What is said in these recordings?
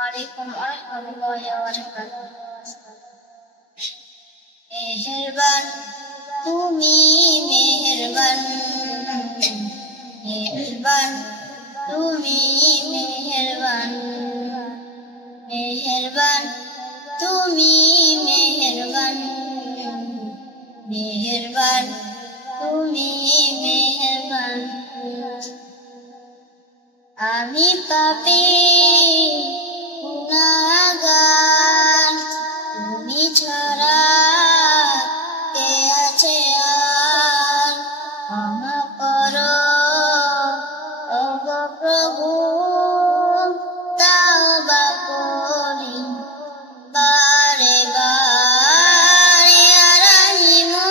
वालेकुम रहमतुल्लाहि व बरकातुहू। मेहरबान তুমি মেহেরবান, মেহেরবান তুমি মেহেরবান, মেহেরবান তুমি মেহেরবান, মেহেরবান তুমি মেহেরবান। আমি পাপী গুনাহগার, তুমি ছাড়া কে আছে আর? ক্ষমা করো ওগো প্রভু, তাওবা করি বারে বারে। ইয়া রাহিমু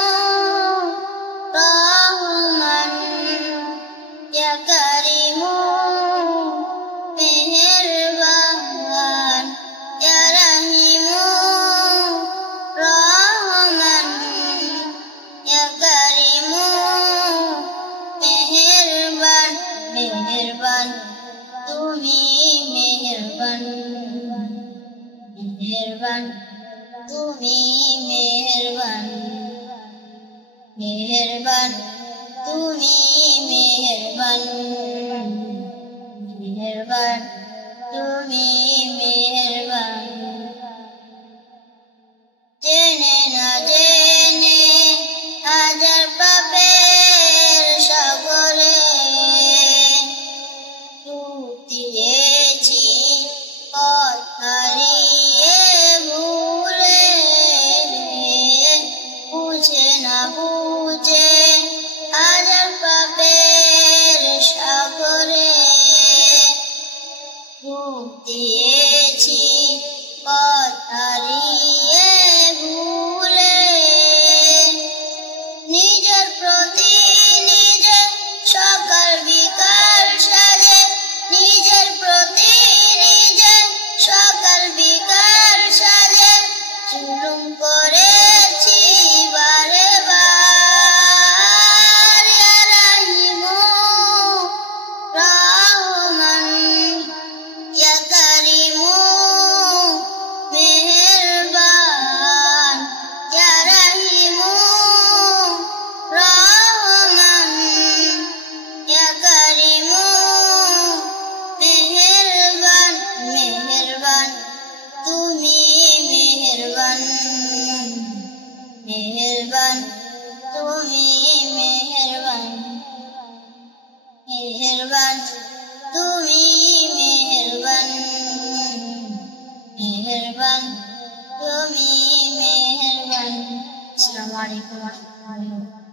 রহমান, ইয়া কারিমু মেহেরবান, ইয়া রাহিমু রহমান, ইয়া কারিমু মেহেরবান। মেহেরবান তুমি মেহেরবান, মেহেরবান তুমি মেহেরবান, মেহেরবান তুমি মেহেরবান, মেহেরবান তুমি মেহেরবান। জেনে না জেনে হাজার পাপের সাগরে ডুব দিয়েছি, পথ হারিয়ে ভুলে। বুঝে না বুঝে হাজার পাপের সাগরে ডুব দিয়েছি, পথ হারিয়ে ভুলে। নিজের প্রতি নিজে সকাল বিকাল সাজে, নিজের প্রতি নিজে সকাল বিকাল সাজে জুলুম করেছি বারে বার। ইয়া রাহিমু রহমান, ইয়া কারিমু মেহেরবান, ইয়া রাহিমু রহমান, ইয়া কারিমু মেহেরবান। মেহেরবান তুমি মেহেরবান, মেহেরবান তুমি মেহেরবান, মেহেরবান তুমি মেহেরবান, মেহেরবান তুমি মেহেরবান। আসসালামু আলাইকুম ওয়া রাহমাতুল্লাহি ওয়া বারাকাতুহু।